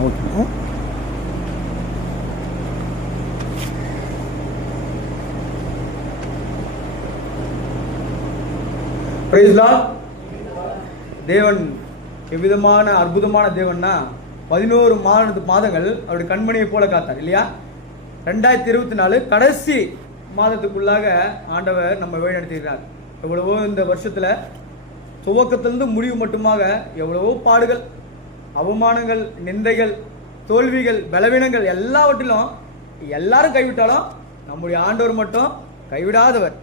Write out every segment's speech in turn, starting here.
Okay தேவன் எவ்விதமான அற்புதமான தேவன்னா பதினோரு மாத மாதங்கள் அவருடைய கண்மணியை போல காத்தார் இல்லையா? ரெண்டாயிரத்தி இருபத்தி நாலு கடைசி மாதத்துக்குள்ளாக ஆண்டவர் நம்ம வழிநடத்துகிறார் எவ்வளவோ இந்த வருஷத்துல துவக்கத்திலிருந்து முடிவு மட்டுமாக எவ்வளவோ பாடுகள் அவமானங்கள் நிந்தைகள் தோல்விகள் பலவீனங்கள் எல்லாவற்றிலும் எல்லாரும் கைவிட்டாலும் நம்முடைய ஆண்டவர் மட்டும் கைவிடாதவர்.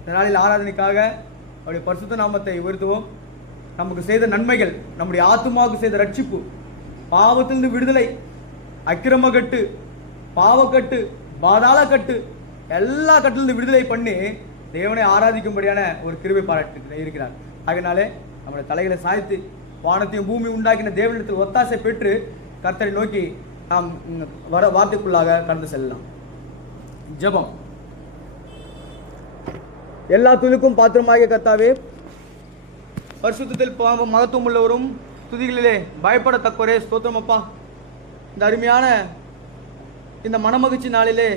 இந்த நாளில் ஆராதனைக்காக அவருடைய பரிசுத்த நாமத்தை உயர்த்துவோம். நமக்கு செய்த நன்மைகள் நம்முடைய ஆத்துமாவுக்கு செய்த ரட்சிப்பு பாவத்திலிருந்து விடுதலை அக்கிரமகட்டு பாவக்கட்டு பாதாள கட்டு எல்லா கட்டிலிருந்து விடுதலை பண்ணி தேவனை ஆராதிக்கும்படியான ஒரு கிருபை பாராட்டு இருக்கிறார். அதனாலே நம்முடைய தலைகளை சாய்த்து வானத்தையும் பூமி உண்டாக்கின தேவனிடத்தில் ஒத்தாசை பெற்று கர்த்தரை நோக்கி நாம் வர வார்த்தைக்குள்ளாக கடந்து செல்லலாம். ஜெபம். எல்லா துலுக்கும் பாத்திரமாகிய கர்த்தாவே பரிசுத்தத்தில் மகத்துவம் உள்ளவரும் துதிகளிலே பயப்படத்தக்கவரே ஸ்தோத்திரமப்பா இந்த அருமையான இந்த மனமகிழ்ச்சி நாளிலே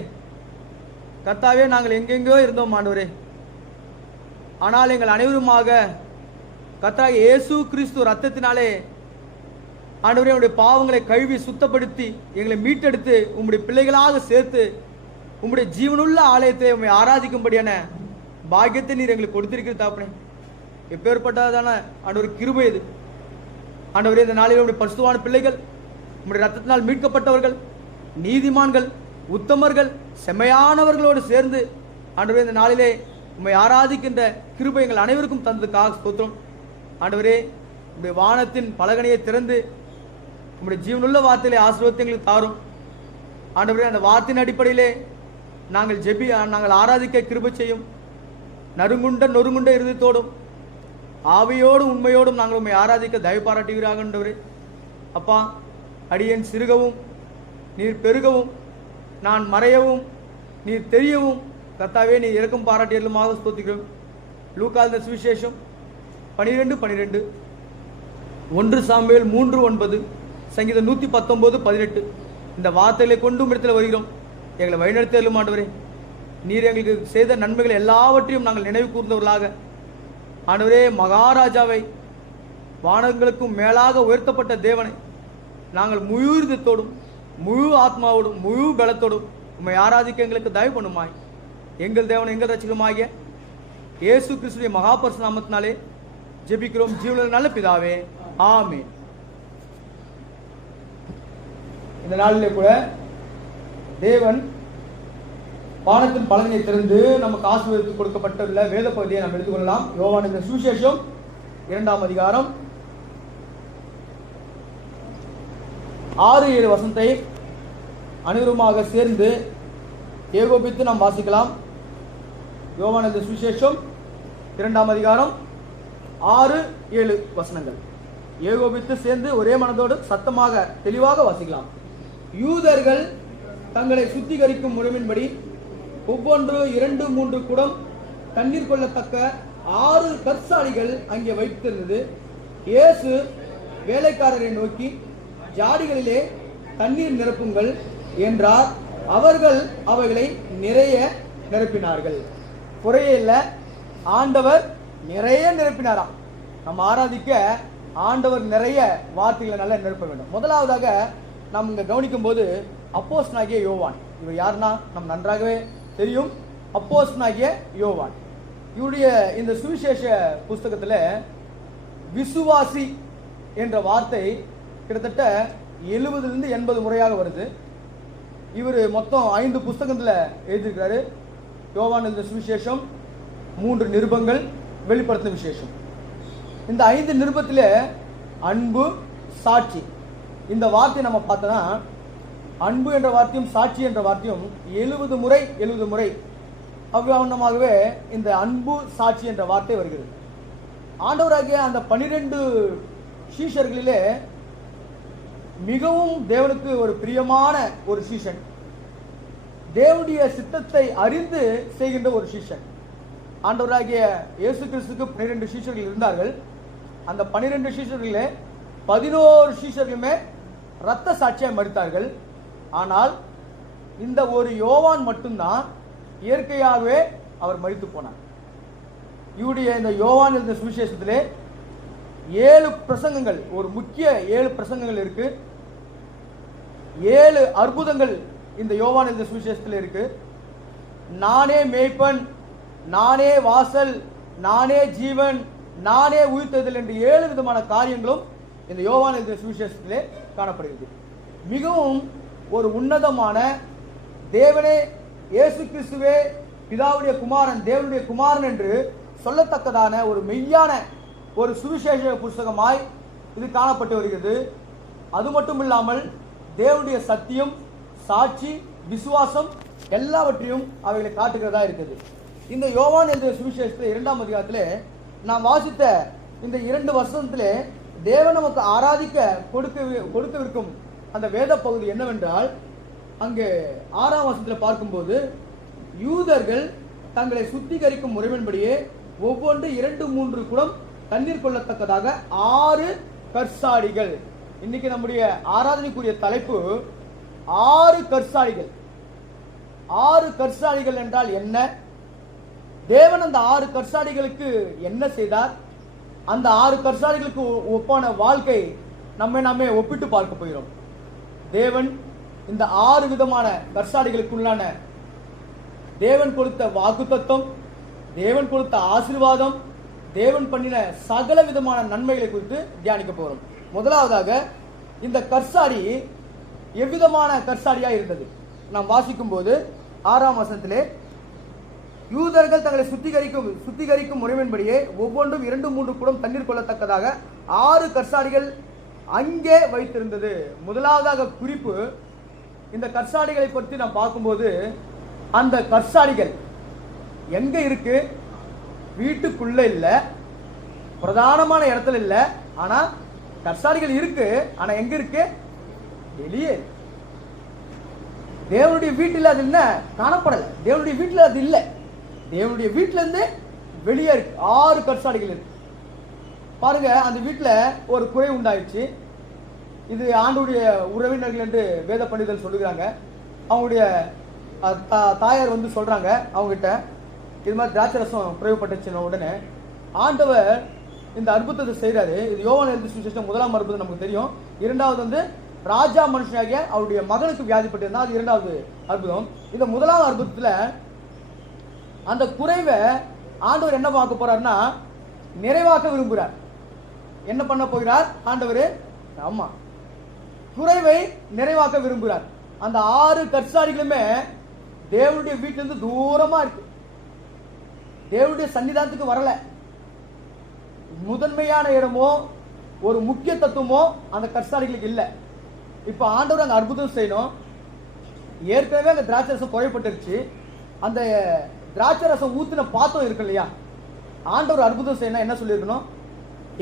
கர்த்தாவே நாங்கள் எங்கெங்கோ இருந்தோம் ஆண்டவரே. ஆனால் எங்கள் அனைவருமாக கர்த்தராகிய இயேசு கிறிஸ்து ரத்தத்தினாலே ஆண்டவரே என்னுடைய பாவங்களை கழுவி சுத்தப்படுத்தி எங்களை மீட்டெடுத்து உம்முடைய பிள்ளைகளாக சேர்த்து உம்முடைய ஜீவனுள்ள ஆலயத்தை உம்மை ஆராதிக்கும்படியான பாக்கியத்தை நீர் எங்களுக்கு கொடுத்திருக்கிற தாப்பனே. எப்பேற்பட்டதான ஆண்டவர் கிருபை இது. ஆண்டவரே இந்த நாளில் உடைய பரிசுத்தமான பிள்ளைகள் உம்முடைய ரத்தத்தினால் மீட்கப்பட்டவர்கள் நீதிமான்கள் உத்தமர்கள் செம்மையானவர்களோடு சேர்ந்து ஆண்டவரே இந்த நாளிலே உம்மை ஆராதிக்கின்ற கிருபை எங்கள் அனைவருக்கும் தந்ததுக்காக ஸ்தோத்திரம். ஆண்டவரே உடைய வானத்தின் பலகனையை திறந்து உங்களுடைய ஜீவனுள்ள வார்த்தையிலே ஆசீர்வாதத்தை எங்களுக்கு தாரும். ஆண்டவரே அந்த வார்த்தையின் அடிப்படையிலே நாங்கள் ஜெபி நாங்கள் ஆராதிக்க கிருபை செய்யும். நறுங்குண்ட நொறுங்குண்ட இருதயத்தோடும் ஆவியோடும் உண்மையோடும் நாங்கள் உண்மை ஆராதிக்க தயவு பாராட்டுகிறாக அப்பா அடியன் சிறுகவும் நீர் பெருகவும் நான் மறையவும் நீர் தெரியவும். கத்தாவே நீ இறக்கும் பாராட்டியலுமாக ஸ்தோத்திக்கிறோம். லூக்கால் சுவிசேஷம் பனிரெண்டு பனிரெண்டு. ஒன்று சாமுவேல் மூன்று ஒன்பது. சங்கீதம் நூற்றி பத்தொம்போது பதினெட்டு. இந்த வார்த்தைகளை கொண்டும் இடத்துல வருகிறோம். எங்களை வழிநடத்தலும் ஆண்டவரே. நீர் எங்களுக்கு செய்த நன்மைகள் எல்லாவற்றையும் நாங்கள் நினைவு கூர்ந்தவர்களாக. ஆண்டவரே மகாராஜாவை வானங்களுக்கும் மேலாக உயர்த்தப்பட்ட தேவனை நாங்கள் முழு முழு ஆத்மாவோடும் முழு பலத்தோடும் உண்மை ஆராதிக்க எங்களுக்கு தயவு பண்ணுமாய். எங்கள் தேவன் எங்கள் ரசிகமாகிய இயேசு கிறிஸ்துடைய மகாபரிசு நாமத்தினாலே ஜெபிக்கிறோம். ஜீவனில் நல்ல பிதாவே ஆமே இந்த நாளிலே கூட தேவன் வானத்தின் பலனை திறந்து நமக்கு ஆசீர்வதித்து கொடுக்கப்பட்டுள்ள வேத பகுதியை நாம் எடுத்துக்கொள்ளலாம் யோவான் இந்த சுவிசேஷம் இரண்டாம் அதிகாரம் ஆறு ஏழு வசனத்தை அனைவருமாக சேர்ந்து ஏகோபித்து நாம் வாசிக்கலாம். யோவானது சுவிசேஷம் இரண்டாம் அதிகாரம் ஆறு ஏழு வசனங்கள். ஏகோபித்து சேர்ந்து ஒரே மனதோடு சத்தமாக தெளிவாக வாசிக்கலாம். யூதர்கள் தங்களை சுத்திகரிக்கும் முறைமையின்படி ஒவ்வொன்று இரண்டு மூன்று குடம் தண்ணீர் கொள்ளத்தக்க ஆறு கற்சாலிகள் அங்கே வைத்திருந்தது. இயேசு வேலைக்காரரை நோக்கி ஜாடிகளிலே தண்ணீர் நிரப்புங்கள் என்றார். அவர்கள் அவைகளை நிறைய நிரப்பினார்கள். குறையே இல்லை. ஆண்டவர் நிறைய நிரப்பினாராம் நம்ம ஆராதிக்க ஆண்டவர் நிறைய வார்த்தைகளை நல்லா நிரப்ப வேண்டும். முதலாவதாக நாம் இங்கே கவனிக்கும் போது அப்போஸ் நாகிய யோவான். இவர் யாருன்னா? நம் நன்றாகவே தெரியும். அப்போஸ் நாகிய யோவான். இவருடைய இந்த சுவிசேஷ புஸ்தகத்தில் விசுவாசி என்ற வார்த்தை கிட்டத்தட்ட எழுபதுலேருந்து எண்பது முறையாக வருது. இவர் மொத்தம் ஐந்து புஸ்தகத்தில் எழுதியிருக்கிறாரு. யோவான் சுவிசேஷம் மூன்று நிருபங்கள் வெளிப்படுத்தின விசேஷம். இந்த ஐந்து நிருபத்தில் அன்பு சாட்சி. இந்த வார்த்தை நம்ம பார்த்தோன்னா அன்பு என்ற வார்த்தையும் சாட்சி என்ற வார்த்தையும் எழுபது முறை எழுபது முறை அவ்வளவுமாகவே இந்த அன்பு சாட்சி என்ற வார்த்தை வருகிறது. ஆண்டவராகிய அந்த பனிரெண்டு சீஷர்களிலே மிகவும் தேவனுக்கு ஒரு பிரியமான ஒரு சீஷன். தேவனுடைய சித்தத்தை அறிந்து செய்கின்ற ஒரு சீஷன். ஆண்டவராகிய இயேசு கிறிஸ்துக்கு பன்னிரெண்டு சீஷர்கள் இருந்தார்கள். அந்த பன்னிரெண்டு சீஷர்களிலே பதினோரு சீஷர்களுமே இரத்த சாட்சியாக மறித்தார்கள். ஆனால் இந்த ஒரு யோவான் மட்டும்தான் இயற்கையாகவே அவர் மறித்து போனார். இவருடைய இந்த யோவான் இருந்த சுவிசேஷத்திலே ஏழு பிரசங்கங்கள் ஒரு முக்கிய ஏழு பிரசங்கங்கள் இருக்குது ஏழு அற்புதங்கள் இந்த யோவான் சுவிசேஷத்தில் இருக்கு. நானே மேய்ப்பன் நானே வாசல் நானே ஜீவன் நானே உயிர்த்ததில் என்று ஏழு விதமான காரியங்களும் இந்த யோவான் எழுதின சுவிசேஷத்திலே காணப்படுகிறது. மிகவும் ஒரு உன்னதமான தேவனே இயேசு கிறிஸ்துவே பிதாவுடைய குமாரன் தேவனுடைய குமாரன் என்று சொல்லத்தக்கதான ஒரு மெய்யான ஒரு சுவிசேஷ புஸ்தகமாய் இது காணப்பட்டு வருகிறது. அது மட்டும் இல்லாமல் தேவனுடைய சத்தியம் சாட்சி விசுவாசம் எல்லாவற்றையும் அவைகளை காட்டுகிறதா இருக்குது. இந்த யோவான் எழுதிய சுவிசேஷத்தில் இரண்டாம் அதிகாரத்தில் நாம் வாசித்த இந்த இரண்டு வருஷத்திலே தேவன் நமக்கு ஆராதிக்க கொடுக்க கொடுக்கவிருக்கும் அந்த வேத பகுதி என்னவென்றால் அங்கே ஆறாம் வருஷத்தில் பார்க்கும்போது யூதர்கள் தங்களை சுத்திகரிக்கும் முறையின்படியே ஒவ்வொன்று இரண்டு மூன்று குடம் தண்ணீர் கொள்ளத்தக்கதாக ஆறு கற்சாடிகள். இன்னைக்கு நம்முடைய ஆராதனைக்குரிய தலைப்பு ஆறு கற்சாலிகள். ஆறு கற்சாலிகள் என்றால் என்ன? தேவன் அந்த ஆறு கற்சாலிகளுக்கு என்ன செய்தார்? அந்த ஆறு கற்சாலிகளுக்கு ஒ- ஒப்பான வாழ்க்கை நம்மை நாமே ஒப்பிட்டு பார்க்க போகிறோம். தேவன் இந்த ஆறு விதமான கற்சாலிகளுக்குள்ளான தேவன் கொடுத்த வாக்குத்தத்தம் தேவன் கொடுத்த ஆசீர்வாதம் தேவன் பண்ணின சகல விதமான நன்மைகளை குறித்து தியானிக்க போகிறோம் முதலாவதாக இந்த கற்சாடி எவ்விதமான கற்சாடியாக இருந்தது? நாம் வாசிக்கும் போது ஆறாம் வசனத்திலே யூதர்கள் தங்களை சுத்திகரிக்கும் சுத்திகரிக்கும் முறைவின்படியே ஒவ்வொன்றும் இரண்டு மூன்று குடம் தண்ணீர் கொள்ளத்தக்கதாக ஆறு கற்சாடிகள் அங்கே வைத்திருந்தது. முதலாவதாக குறிப்பு இந்த கற்சாடிகளை பற்றி நாம் பார்க்கும்போது அந்த கற்சாடிகள் எங்க இருக்கு? வீட்டுக்குள்ள இல்லை. பிரதானமான இடத்துல இல்லை. ஆனால் கற்சாடிகள் இருக்கு ஆனா எங்க இருக்கு? வெளியே. தேவனுடைய வீட்டில் அது என்ன? காணப்படல. தேவனுடைய வீட்டில் அது இல்லை. தேவனுடைய வீட்டில இருந்து வெளியே இருக்கு. ஆறு கற்சாடிகள் இருக்கு. பாருங்க அந்த வீட்டில் ஒரு குறை உண்டாயிடுச்சு. இது ஆண்டுடைய உறவினர்கள் என்று வேத பண்டிதர் சொல்லுகிறாங்க. அவங்களுடைய தா- தாயார் வந்து சொல்றாங்க அவங்ககிட்ட. இது மாதிரி திராட்சை ரசம் குறைவுபட்டுச்சுன உடனே ஆண்டவர் இந்த அற்புதத்தை செய்கிறாரு இது யோவான் எழுதி சுவிசேஷம் முதலாம் அற்புதம் நமக்கு தெரியும். இரண்டாவது வந்து ராஜா மனுஷனாகிய அவருடைய மகனுக்கு வியாதிப்பட்டிருந்தா அது இரண்டாவது அற்புதம். இந்த முதலாவது அற்புதத்துல அந்த குறைவை ஆண்டவர் என்ன பார்க்க போறாருன்னா நிறைவாக்க விரும்புகிறார் என்ன பண்ண போகிறார்? ஆண்டவர் ஆமா. குறைவை நிறைவாக்க விரும்புகிறார் அந்த ஆறு கற்சாரிகளுமே தேவனுடைய வீட்டிலிருந்து தூரமா இருக்கு. தேவனுடைய சன்னிதானத்துக்கு வரல. முதன்மையான இடமோ ஒரு முக்கிய தத்துவமோ அந்த கற்சாலைகளுக்கு இல்லை. இப்போ ஆண்டவர் அங்கே அற்புதம் செய்யணும். ஏற்கனவே அந்த திராட்சை ரசம் குறைப்பட்டுருச்சு அந்த திராட்சை ரசம் ஊத்தின பாத்திரம் இருக்கு இல்லையா? ஆண்டவர் அற்புதம் செய்யணும் என்ன சொல்லியிருக்கணும்?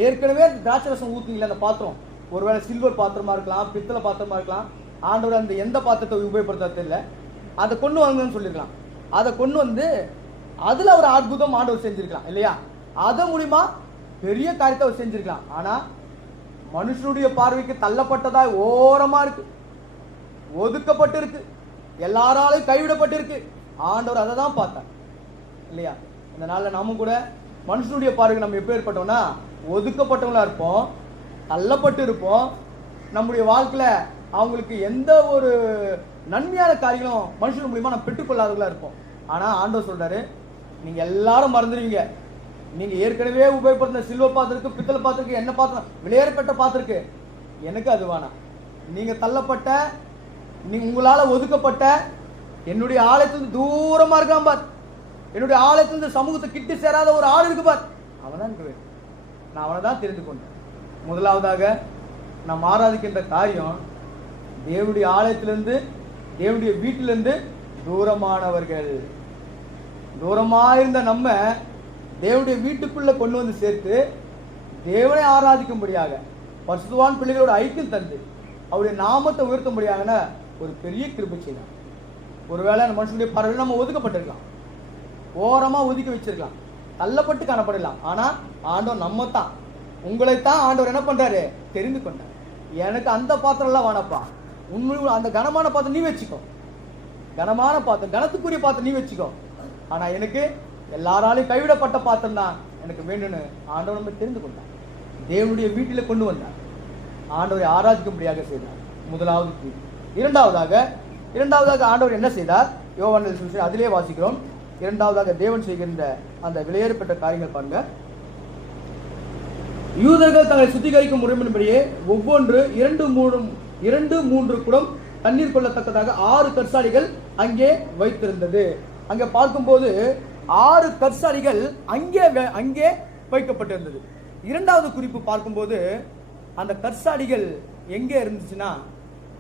ஏற்கனவே அந்த திராட்சை ரசம் ஊத்துனீங்களே அந்த பாத்திரம். ஒருவேளை சில்வர் பாத்திரமா இருக்கலாம் பித்தளை பாத்திரமா இருக்கலாம். ஆண்டவர் அந்த எந்த பாத்திரத்தை உபயோகப்படுத்த இல்லை அதை கொண்டு வாங்கன்னு சொல்லியிருக்கலாம். அதை கொண்டு வந்து அதில் ஒரு அற்புதம் ஆண்டவர் செஞ்சிருக்கலாம் இல்லையா? அதன் மூலிமா பெரிய காரியத்தை அவர் செஞ்சிருக்கலாம். ஆனா மனுஷனுடைய பார்வைக்கு தள்ளப்பட்டதா ஓரமா இருக்கு. ஒதுக்கப்பட்டு இருக்கு எல்லாராலையும் கைவிடப்பட்டிருக்கு. ஆண்டவர் அதை தான் பார்த்தார். இல்லையா? இந்த நாளில் நாமும் கூட மனுஷனுடைய பார்வைக்கு நம்ம எப்போ ஏற்பட்டோம்னா ஒதுக்கப்பட்டவங்களா இருப்போம் தள்ளப்பட்டு இருப்போம். நம்முடைய வாழ்க்கையில அவங்களுக்கு எந்த ஒரு நன்மையான காரியங்களும் மனுஷன் மூலியமா நம்ம பெற்றுக்கொள்ளாதவங்களா இருப்போம். ஆனா ஆண்டவர் சொல்றாரு நீங்க எல்லாரும் மறந்துடுவீங்க. நீங்க ஏற்கனவே உபயோகப்படுத்தின சில்வ பாத்திரத்துக்கு பித்தளை பாத்திரத்துக்கு என்ன பாத்திரம் விளையாடப்பட்ட பாத்திரக்கு. எனக்கு அது வேணாம். நீங்க தள்ளப்பட்ட நீ உங்களால ஒதுக்கப்பட்ட என்னுடைய ஆலயத்திலிருந்து தூரமா இருக்கான் பார். என்னுடைய ஆலயத்திலிருந்து சமூகத்தை கிட்டு சேராத ஒரு ஆள் இருக்கு பார். அவன் தான் எனக்கு வேணும். நான் அவனை தான் தெரிந்து கொண்டேன். முதலாவதாக நாம் ஆராதிக்கின்ற காரியம் தேவனுடைய ஆலயத்திலிருந்து தேவனுடைய வீட்டிலிருந்து தூரமானவர்கள். தூரமாக இருந்த நம்ம தேவனுடைய வீட்டுக்குள்ளே கொண்டு வந்து சேர்த்து தேவனை ஆராதிக்கும்படியாக பசுவான் பிள்ளைகளோட ஐக்கியம் தந்து அவருடைய நாமத்தை உயர்த்தும்படியாகன ஒரு பெரிய கிருபை செய்தார். ஒருவேளை அந்த மனுஷனுடைய பறவை நம்ம ஒதுக்கப்பட்டிருக்கலாம். ஓரமாக ஒதுக்கி வச்சிருக்கலாம். தள்ளப்பட்டு காணப்படலாம். ஆனால் ஆண்டவர் நம்ம தான் உங்களைத்தான் ஆண்டவர் என்ன பண்ணுறாரு தெரிந்து கொண்டார். எனக்கு அந்த பாத்திரம்லாம் வானப்பா வேணப்பா. உண்மை அந்த கனமான பாத்திரம் நீ வச்சுக்கோ. கனமான பாத்திரம் கனத்துக்குரிய பாத்திரம் நீ வச்சுக்கோ. ஆனால் எனக்கு எல்லாராலையும் கைவிடப்பட்ட பாத்திரம் தான் எனக்கு வேணும்னு ஆண்டவர் நம்ம தெரிந்து கொண்டார். தேவனுடைய வீட்டில் கொண்டு வந்தார். ஆண்டவரை ஆராதிக்கும்படியாக செய்தார். முதலாவது குறிப்பு இரண்டாவதாக இரண்டாவதாக ஆண்டவர் என்ன செய்தார்? யோவான் அதிலே வாசிக்கிறோம். இரண்டாவதாக தேவன் செய்கின்ற அந்த விலையேறப்பட்ட காரியங்கள் பாருங்க. யூதர்கள் தங்களை சுத்திகரிக்கும் முறைமையின்படியே ஒவ்வொன்று இரண்டு மூணு இரண்டு மூன்று குடம் தண்ணீர் கொள்ளத்தக்கதாக ஆறு கற்சாலிகள் அங்கே வைத்திருந்தது. அங்கே பார்க்கும்போது ஆறு கற்சாரிகள் அங்கே அங்கே வைக்கப்பட்டிருந்தது. இரண்டாவது குறிப்பு பார்க்கும்போது அந்த கற்சாடிகள் எங்கே இருந்துச்சுன்னா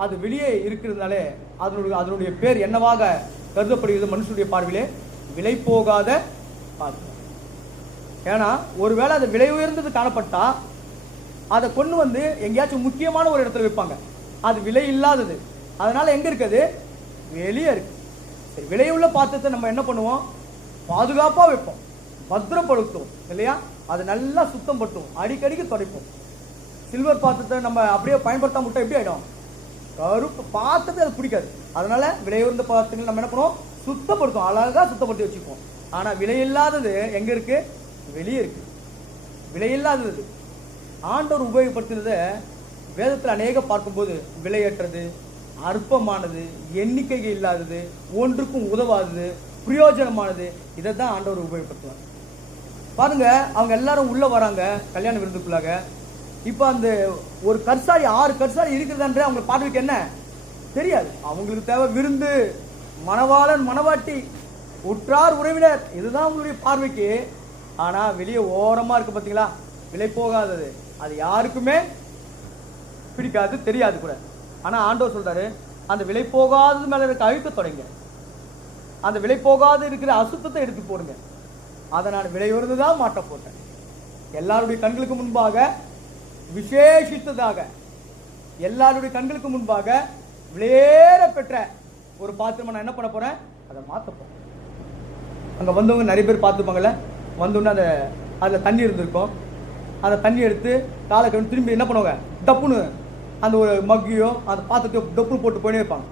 அது வெளியே இருக்கிறதுனாலே அதனுடைய அதனுடைய பேர் என்னவாக கருதப்படுகிறது மனுஷனுடைய பார்வையிலே? விலை போகாத பாத்திரம் ஏன்னா ஒருவேளை அது விலை உயர்ந்தது காணப்பட்டா அதை கொண்டு வந்து எங்கேயாச்சும் முக்கியமான ஒரு இடத்துல வைப்பாங்க அது விலை இல்லாதது. அதனால எங்க இருக்குது? வெளியே இருக்கு. சரி விலையுள்ள பாத்திரத்தை நம்ம என்ன பண்ணுவோம்? பாதுகாப்பாக வைப்போம். பத்திரப்படுத்தும் இல்லையா? அது நல்லா சுத்தம் படுத்துவோம் அடிக்கடிக்கு துடைப்போம். சில்வர் பாத்திரத்தை நம்ம அப்படியே பயன்படுத்தாம விட்டா எப்படி ஆகிடும் கருப்பு பாத்திரத்தை அது பிடிக்காது. அதனால விலை பாத்திரங்கள் நம்ம என்ன பண்ணுவோம்? சுத்தப்படுத்துவோம். அழகா சுத்தப்படுத்தி வச்சுப்போம் ஆனா விலை இல்லாதது எங்க இருக்கு? வெளியே இருக்கு. விலையில்லாதது ஆண்டவர் உபயோகப்படுத்தினத வேதத்தில் அநேக பார்க்கும்போது விலையற்றது அற்பமானது எண்ணிக்கை இல்லாதது ஒன்றுக்கும் உதவாதது பிரயோஜனமானது. இதை தான் ஆண்டவர் உபயோகப்படுத்துவார். பாருங்க அவங்க எல்லாரும் உள்ள வராங்க கல்யாண விருந்துக்குள்ளாக. இப்போ அந்த ஒரு கற்சாரி ஆறு கற்சாரி இருக்கிறதுன்ற அவங்க பார்வைக்கு என்ன? தெரியாது. அவங்களுக்கு தேவை விருந்து மணவாளன் மணவாட்டி உற்றார் உறவினர். இதுதான் அவங்களுடைய பார்வைக்கு. ஆனா வெளியே ஓரமா இருக்கு பாத்தீங்களா? விலை போகாதது. அது யாருக்குமே பிடிக்காது தெரியாது கூட. ஆனா ஆண்டவர் சொல்றாரு அந்த விலை போகாதது மேல இருக்க அழுக்க தொடங்க அந்த விலை போகாது இருக்கிற அசுத்தத்தை எடுத்து போடுங்க. அதை நான் விலை தான் மாட்ட போட்டேன். எல்லாருடைய கண்களுக்கு முன்பாக விசேஷித்ததாக எல்லாருடைய கண்களுக்கு முன்பாக விளையேற பெற்ற ஒரு பாத்திரமா நான் என்ன பண்ண போறேன்? அதை மாத்த போறேன். அங்க வந்தவங்க நிறைய பேர் பார்த்துப்பாங்கல்ல? வந்தோடனே அந்த அதில் தண்ணி இருந்திருக்கும். அந்த தண்ணி எடுத்து காலை கண்டு திரும்பி என்ன பண்ணுவாங்க? டப்புன்னு அந்த ஒரு மக்கியோ அந்த பாத்திரத்தையோ டப்புன்னு போட்டு போயினே இருப்பாங்க.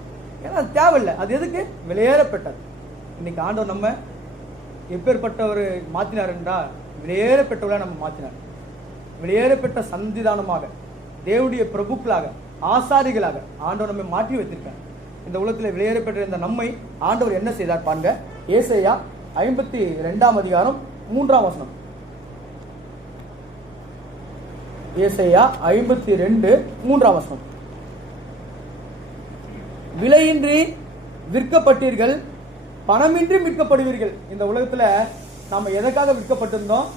ஏன்னா அது தேவையில்லை. அது எதுக்கு? விலையேறப்பட்டது. இன்னைக்கு ஆண்டவர் நம்ம எப்பேற்பட்ட ஒரு மாற்றினார் என்றால் விலையேறப்பட்டவளை நம்ம மாற்றினார் வெளியேறப்பட்ட சந்திதானமாக தேவனுடைய பிரபுக்களாக ஆசாரிகளாக ஆண்டவர் நம்மை மாற்றி வைத்திருக்கார். இந்த உலகத்தில் வெளியேறப்பட்ட இந்த நம்மை ஆண்டவர் என்ன செய்தார் பாருங்க? ஏசையா ஐம்பத்தி ரெண்டாம் அதிகாரம் மூன்றாம் வசனம். ஏசையா ஐம்பத்தி ரெண்டு மூன்றாம் வசனம். விலையின்றி விற்கப்பட்டீர்கள் பணமின்றி விற்கப்படுவீர்கள் இந்த உலகத்தில் நாம் எதற்காக விற்கப்பட்டிருந்தோம்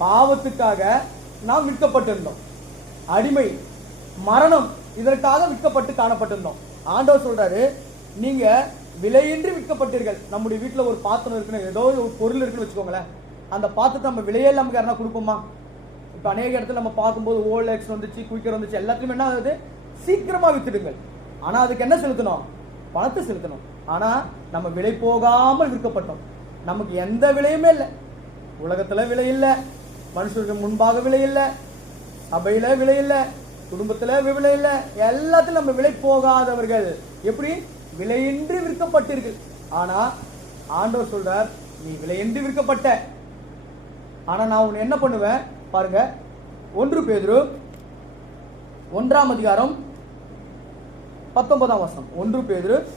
பாவத்துக்காக நாம் விற்கப்பட்டிருந்தோம் அடிமை மரணம் இதற்காக விற்கப்பட்டு காணப்பட்டிருந்தோம். ஆண்டவர் சொல்றாரு நீங்க விலையின்றி விற்கப்பட்டீர்கள் நம்முடைய வீட்டில் ஒரு பாத்திரம் இருக்குன்னு ஏதோ ஒரு பொருள் இருக்குன்னு வச்சுக்கோங்களேன். அந்த பாத்திரத்தை நம்ம விலையே இல்லாமல் யாரா கொடுப்போமா? இப்போ அநேக இடத்துல நம்ம பார்க்கும்போது ஓல்எக்ஸ் வந்துச்சு குயிக்கர் வந்துச்சு எல்லாத்துலயும் என்ன ஆகுது? சீக்கிரமாக வித்துடுங்கள். ஆனால் அதுக்கு என்ன செலுத்தணும்? பணத்தை செலுத்தணும். ஆனா நம்ம விலை போகாமல் விற்கப்பட்டோம். நமக்கு எந்த விலையுமே இல்லை. உலகத்துல விலை இல்லை. மனுஷருக்கு முன்பாக விலை இல்லை. சபையில விலை இல்லை. குடும்பத்துல விலை இல்லை. எல்லாத்திலும் நம்ம விலை போகாதவர்கள். எப்படி? விலையின்றி விற்கப்பட்டீர்கள் ஆனா ஆண்டவர் சொல்றார் நீ விலையின்றி விற்கப்பட்ட. ஆனா நான் உன்னை என்ன பண்ணுவேன்? பாருங்க ஒன்று பேதுரு ஒன்றாம் அதிகாரம் பத்தொன்பதாம் வசனம். ஒன்று பேர்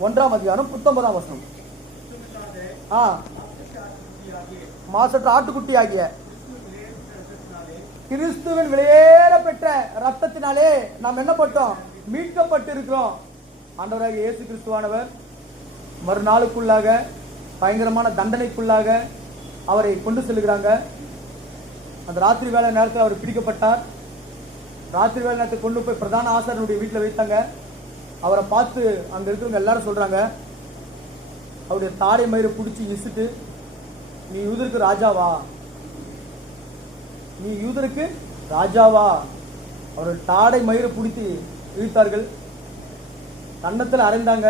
ஒன்றாம் அதிகாரம் பத்தொன்பதாம் வசனம். ஆ. மாசற்ற ஆட்டுக்குட்டி ஆகிய கிறிஸ்துவின் வெளியேற பெற்ற ரத்தத்தினாலே நாம் என்ன பட்டோம்? மீட்கப்பட்டிருக்கிறோம். ஆண்டவராக இயேசு கிறிஸ்துவானவர் மறுநாளுக்குள்ளாக பயங்கரமான தண்டனைக்குள்ளாக அவரை கொண்டு செல்லுகிறாங்க. அந்த ராத்திரி வேலை நேரத்தில் அவர் பிடிக்கப்பட்டார். ராத்திரி வேலை நேரத்தை கொண்டு போய் பிரதான ஆசாரனுடைய வீட்டில் வைத்தாங்க. அவரை பார்த்து அங்க இருக்கிறவங்க எல்லாரும் சொல்றாங்க அவருடைய தாடை மயிரை பிடிச்சி இசுட்டு நீ யூதருக்கு ராஜாவா? நீ யூதருக்கு ராஜாவா? அவருடைய தாடை மயிரை பிடித்து இழுத்தார்கள். கன்னத்தில் அரைந்தாங்க.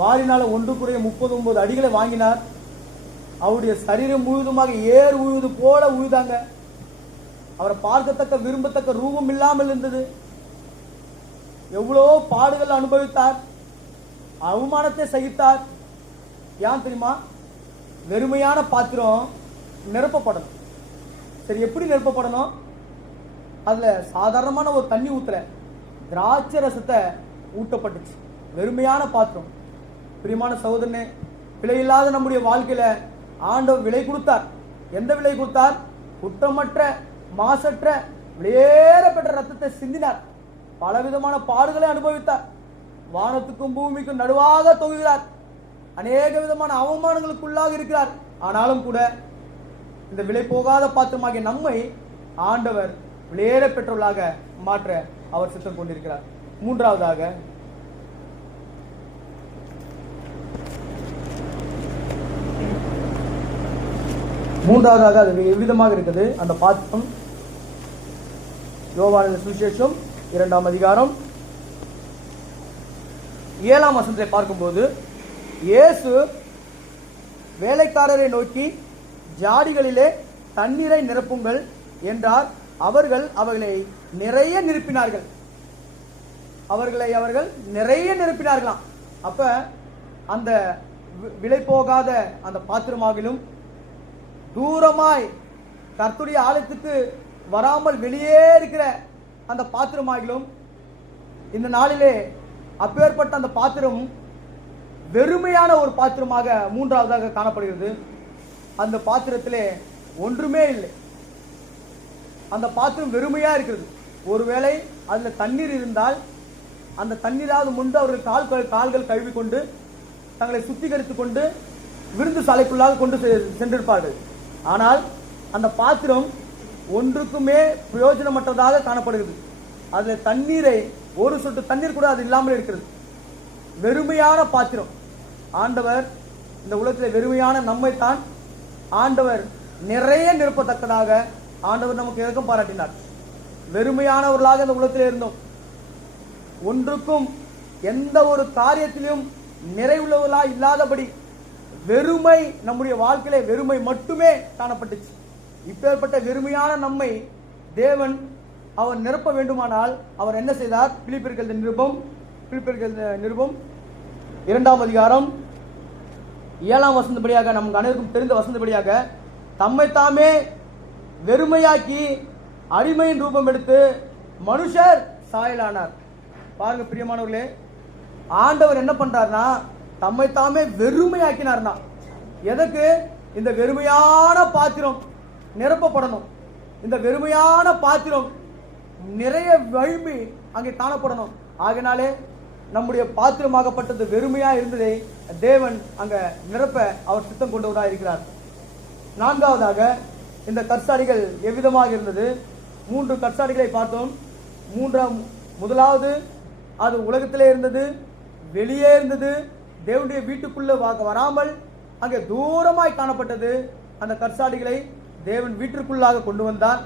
வாரினால ஒன்று குறைய முப்பது ஒன்பது அடிகளை வாங்கினார். அவருடைய சரீரம் முழுவதுமாக ஏர் உழுது போல உழுதாங்க. அவரை பார்க்கத்தக்க விரும்பத்தக்க ரூபம் இல்லாமல் இருந்தது. எவ்வளோ பாடுகள் அனுபவித்தார் அவமானத்தை சகித்தார். ஏன் தெரியுமா? வெறுமையான பாத்திரம் நிரப்பப்படணும். சரி எப்படி நிரப்பப்படணும்? அதுல சாதாரணமான ஒரு தண்ணி ஊத்துற திராட்சை ரசத்தை ஊட்டப்பட்டுச்சு. வெறுமையான பாத்திரம். பிரியமான சகோதரனே பிழையில்லாத நம்முடைய வாழ்க்கையில ஆண்டவர் விலை கொடுத்தார். எந்த விலை கொடுத்தார்? குற்றமற்ற மாசற்ற வெளியேற பெற்ற ரத்தத்தை சிந்தினார். பலவிதமான பாடுகளை அனுபவித்தார். வானத்துக்கும் பூமிக்கும் நடுவாக தொகுகிறார் அநேக விதமான அவமானங்களுக்குள்ளாக இருக்கிறார். ஆனாலும் கூட இந்த விலை போகாத பாத்திரமாகிய நம்மை ஆண்டவர் விளையேற பெற்றவர்களாக மாற்ற அவர் சித்தம் கொண்டிருக்கிறார். மூன்றாவதாக மூன்றாவதாக அது எவ்விதமாக இருக்குது? அந்த பாத்திரம் யோவான சுவிசேஷம் இரண்டாம் அதிகாரம். ஏழாம் வசனத்தை பார்க்கும்போது இயேசு வேலைக்காரரை நோக்கி ஜாடிகளிலே தண்ணீரை நிரப்புங்கள் என்றார். அவர்கள் அவர்களை நிறைய நிரப்பினார்கள். அவர்களை அவர்கள் நிறைய நிரப்பினார்களாம். அப்ப அந்த வி- விலை போகாத அந்த பாத்திரமாகிலும் தூரமாய் கர்த்துடைய ஆலயத்துக்கு வராமல் வெளியே இருக்கிற அந்த பாத்திரமாகிலும் இந்த நாளிலே அப்பேற்பட்ட அந்த பாத்திரம் வெறுமையான ஒரு பாத்திரமாக மூன்றாவதாக காணப்படுகிறது. அந்த பாத்திரத்திலே ஒன்றுமே இல்லை. அந்த பாத்திரம் வெறுமையாக இருக்கிறது. ஒருவேளை அதில் தண்ணீர் இருந்தால் அந்த தண்ணீராவது முன்பு அவர்கள் கால் கால்கள் கழுவி கொண்டு தங்களை சுத்திகரித்து கொண்டு விருந்து சாலைக்குள்ளாக கொண்டு செ- சென்றிருப்பார்கள். ஆனால் அந்த பாத்திரம் ஒன்றுக்குமே பிரயோஜனமற்றதாக காணப்படுகிறது. அதுல தண்ணீரை ஒரு சொட்டு தண்ணீர் கூட அது இல்லாமல் இருக்கிறது. வெறுமையான பாத்திரம். ஆண்டவர் இந்த உலகத்தில் வெறுமையான நம்மைத்தான் ஆண்டவர் நிறைய நிரப்பத்தக்கதாக ஆண்டவர் நமக்கு இறக்கம் பாராட்டினார். வெறுமையானவர்களாக இந்த உலகத்தில் இருந்தோம். ஒன்றுக்கும் எந்த ஒரு காரியத்திலும் நிறைவுள்ளவர்களா இல்லாதபடி வெறுமை நம்முடைய வாழ்க்கையில வெறுமை மட்டுமே காணப்பட்டுச்சு. இப்பேற்பட்ட வெறுமையான நம்மை தேவன் அவர் நிரப்ப வேண்டுமானால் அவர் என்ன செய்தார்? பிலிப்பியர்கள் நிருபம் பிலிப்பியர்கள் நிருபம். இரண்டாம் அதிகாரம். ஏழாம் வசந்தபடியாக நமக்கு அனைவருக்கும் தெரிந்த வசந்தபடியாக தம்மை தாமே வெறுமையாக்கி அடிமையின் ரூபம் எடுத்து மனுஷர் சாயலானார். பாருங்க பிரியமானவர்களே ஆண்டவர் என்ன பண்றாருன்னா தம்மை தாமே வெறுமையாக்கினார்னா. எதற்கு? இந்த வெறுமையான பாத்திரம். நிரப்பப்படணும். இந்த வெறுமையான பாத்திரம் நிறைய வழும்பி அங்கே காணப்படணும். ஆகினாலே நம்முடைய பாத்திரமாகப்பட்டது வெறுமையாக இருந்ததை தேவன் அங்க நிரப்ப அவர் சித்தம் கொண்டவராக இருக்கிறார். நான்காவதாக இந்த கற்சாடிகள் எவ்விதமாக இருந்தது? மூன்று கற்சாடிகளை பார்த்தோம். மூன்றாம் முதலாவது அது உலகத்திலே இருந்தது வெளியே இருந்தது தேவனுடைய வீட்டுக்குள்ளே வராமல் அங்கே தூரமாய் காணப்பட்டது. அந்த கற்சாடிகளை தேவன் வீட்டிற்குள்ளாக கொண்டு வந்தான்.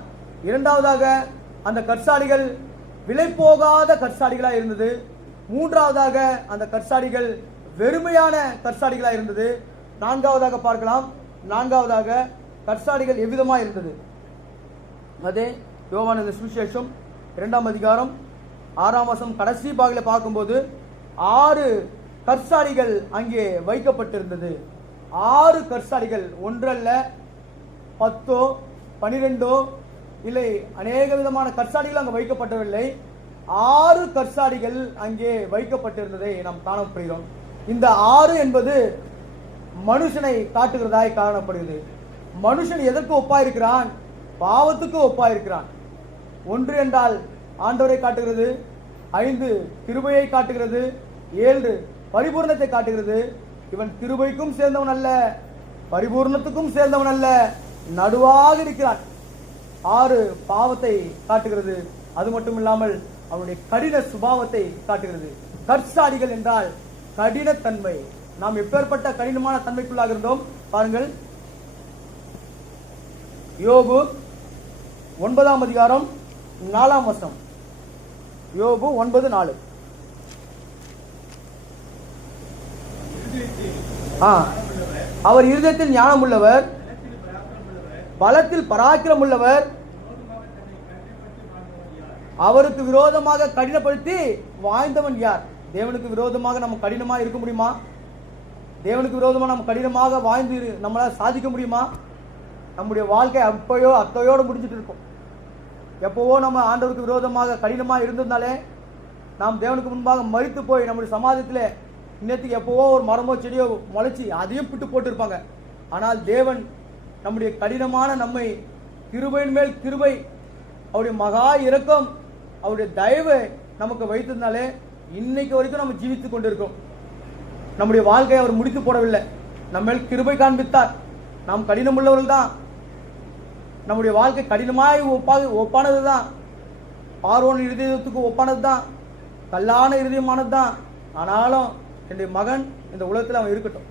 இரண்டாவதாக அந்த கற்சாடிகள் விலை போகாத கற்சாடிகளாக இருந்தது. மூன்றாவதாக அந்த கற்சாடிகள் வெறுமையான கற்சாடிகளாக இருந்தது. நான்காவதாக பார்க்கலாம். நான்காவதாக கற்சாடிகள் எவ்விதமாக இருந்தது? அதே யோவானது சுவிசேஷம் இரண்டாம் அதிகாரம் ஆறாம் மாதம் கடைசி பாகில பார்க்கும்போது ஆறு கற்சாடிகள் அங்கே வைக்கப்பட்டிருந்தது. ஆறு கற்சாடிகள் ஒன்றல்ல பத்தோ பனிரெண்டோ இல்லை அநேக விதமான கற்சாடிகள் அங்கே வைக்கப்படவில்லை ஆறு கற்சாடிகள் அங்கே வைக்கப்பட்டிருந்ததை நாம் காணப்படுகிறோம் இந்த ஆறு என்பது மனுஷனை காட்டுகிறதாய் காணப்படுகிறது. மனுஷன் எதற்கு ஒப்பாயிருக்கிறான்? பாவத்துக்கு ஒப்பாயிருக்கிறான். ஒன்று என்றால் ஆண்டவரை காட்டுகிறது ஐந்து கிருபையை காட்டுகிறது ஏழு பரிபூர்ணத்தை காட்டுகிறது. இவன் கிருபைக்கும் சேர்ந்தவன் அல்ல பரிபூர்ணத்துக்கும் சேர்ந்தவன் அல்ல. நடுவாக இருக்கிறான். ஆறு பாவத்தை காட்டுகிறது. அது மட்டும் இல்லாமல் அவனுடைய கடின சுபாவத்தை காட்டுகிறது. கற்சாடிகள் என்றால் கடினத்தன்மை. நாம் எப்பேற்பட்ட கடினமான தன்மைக்குள்ளாக இருந்தோம்? பாருங்கள். யோபு ஒன்பதாம் அதிகாரம் நாலாம் வசம் யோபு ஒன்பது நாலு. அவர் இருதயத்தில் ஞானம் உள்ளவர் பலத்தில் பராக்கிரம் உள்ளவர். அவருக்கு விரோதமாக கடினப்படுத்தி வாழ்ந்தவன் யார்? தேவனுக்கு விரோதமாக நம்ம கடினமாக இருக்க முடியுமா? தேவனுக்கு விரோதமாக நம்ம கடினமாக வாழ்ந்து நம்மளால் சாதிக்க முடியுமா? நம்முடைய வாழ்க்கை அப்பயோ அத்தையோடு முடிஞ்சிட்டு இருக்கும். எப்போவோ நம்ம ஆண்டவருக்கு விரோதமாக கடினமாக இருந்திருந்தாலே நாம் தேவனுக்கு முன்பாக மறித்து போய் நம்முடைய சமாஜத்தில் இன்னத்துக்கு எப்போவோ ஒரு மரமோ செடியோ முளைச்சி அதையும் பிட்டு போட்டிருப்பாங்க. ஆனால் தேவன் நம்முடைய கடினமான நம்மை கிருபையின் மேல் கிருபை அவருடைய மகா இரக்கம் அவருடைய தயவு நமக்கு வைத்திருந்தாலே இன்னைக்கு வரைக்கும் நம்ம ஜீவித்து கொண்டிருக்கோம். நம்முடைய வாழ்க்கையை அவர் முடித்து போடவில்லை. நம்ம மேல் கிருபை காண்பித்தார். நாம் கடினம் உள்ளவர்கள் தான். நம்முடைய வாழ்க்கை கடினமாய் ஒப்பாக ஒப்பானது தான் பார்வோன் இருதயத்துக்கு ஒப்பானது தான் கல்லான இருதயமானது தான் ஆனாலும் என்னுடைய மகன் இந்த உலகத்தில் அவன் இருக்கட்டும்.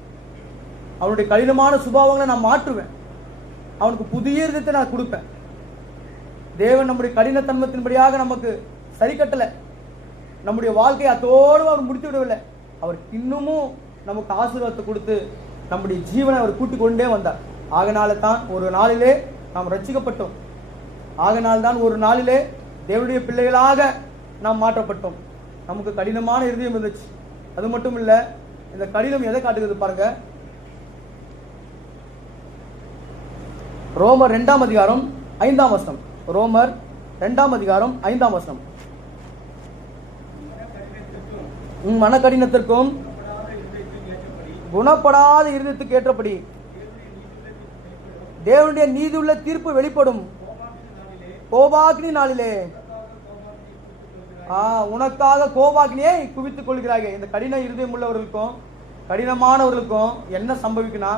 அவனுடைய கடினமான சுபாவங்களை நான் மாற்றுவேன். அவனுக்கு புதிய இருதயத்தை நான் கொடுப்பேன். தேவன் நம்முடைய கடினத்தன்மத்தின்படியாக நமக்கு சரி கட்டலை. நம்முடைய வாழ்க்கையை அத்தோடு அவர் முடித்து விடவில்லை. அவர் இன்னமும் நமக்கு ஆசீர்வாதத்தை கொடுத்து நம்முடைய ஜீவனை அவர் கூட்டிக் கொண்டே வந்தார். ஆகனால தான் ஒரு நாளிலே நாம் ரச்சிக்கப்பட்டோம் ஆகனால் தான் ஒரு நாளிலே தேவனுடைய பிள்ளைகளாக நாம் மாற்றப்பட்டோம். நமக்கு கடினமான இருதயம் இருந்துச்சு. அது மட்டும் இல்லை இந்த கடினம் எதை காட்டுகிறது பாருங்கள் ரோமர் ரெண்டாம் அதிகாரம் ஐந்தாம் வசனம். ரோமர் ரெண்டாம் அதிகாரம் ஐந்தாம் வசனம். உன் மனக்கடினத்திற்கும் குணப்படாத இருதயத்துக்கு ஏற்றபடி தேவனுடைய நீதியுள்ள தீர்ப்பு வெளிப்படும். கோபாக்னி நாளிலே. ஆ உனக்காக கோபாக்னியை குவித்துக் கொள்கிறார்கள் இந்த கடின இருதயம் உள்ளவர்களுக்கும் கடினமானவர்களுக்கும் என்ன சம்பவிக்குன்னா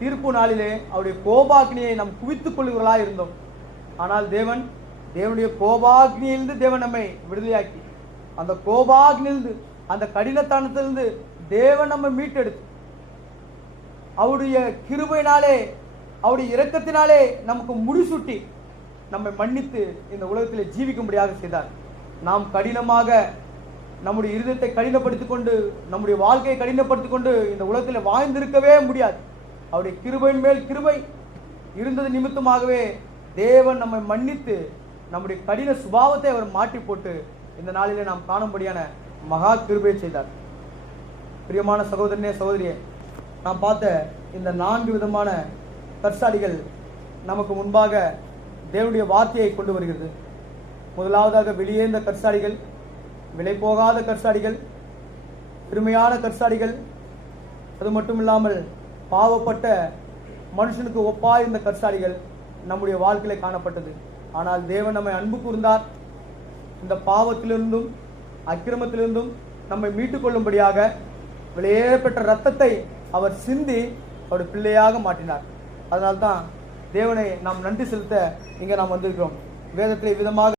தீர்ப்பு நாளிலே அவருடைய கோபாக்னியை நாம் குவித்துக் கொள்கிறவர்களா இருந்தோம். ஆனால் தேவன் தேவனுடைய கோபாக்னியிலிருந்து தேவன் நம்மை விடுதலையாக்கி அந்த கோபாக்னிலிருந்து அந்த கடினத்தனத்திலிருந்து தேவன் நம்மை மீட்டெடுத்து அவருடைய கிருபையினாலே அவருடைய இரக்கத்தினாலே நமக்கு முடிசூட்டி நம்மை மன்னித்து இந்த உலகத்தில் ஜீவிக்கும்படியாக செய்தார். நாம் கடினமாக நம்முடைய இருதயத்தை கடினப்படுத்திக் கொண்டு நம்முடைய வாழ்க்கையை கடினப்படுத்திக் கொண்டு இந்த உலகத்தில் வாழ்ந்திருக்கவே முடியாது. அவருடைய கிருபையின் மேல் கிருபை இருந்தது நிமித்தமாகவே தேவன் நம்மை மன்னித்து நம்முடைய கடின சுபாவத்தை அவர் மாற்றி போட்டு இந்த நாளிலே நாம் காணும்படியான மகா கிருபையை செய்தார். பிரியமான சகோதரனே சகோதரியே நாம் பார்த்த இந்த நான்கு விதமான கற்சாடிகள் நமக்கு முன்பாக தேவனுடைய வார்த்தையை கொண்டு வருகிறது. முதலாவதாக வெளியேந்த கற்சாடிகள் விலை போகாத கற்சாடிகள் பெருமையான கற்சாடிகள் அது மட்டும் இல்லாமல் பாவப்பட்ட மனுஷனுக்கு ஒப்பாய் இந்த கற்சாடிகள் நம்முடைய வாழ்க்கையில காணப்பட்டது. ஆனால் தேவன் நம்மை அன்பு கூர்ந்தார். இந்த பாவத்திலிருந்தும் அக்கிரமத்திலிருந்தும் நம்மை மீட்டுக் கொள்ளும்படியாக விலையேறப்பெற்ற ரத்தத்தை அவர் சிந்தி அவருடைய பிள்ளையாக மாற்றினார். அதனால்தான் தேவனை நாம் நன்றி செலுத்த இங்கே நாம் வந்திருக்கிறோம். வேதத்தில் விதமாக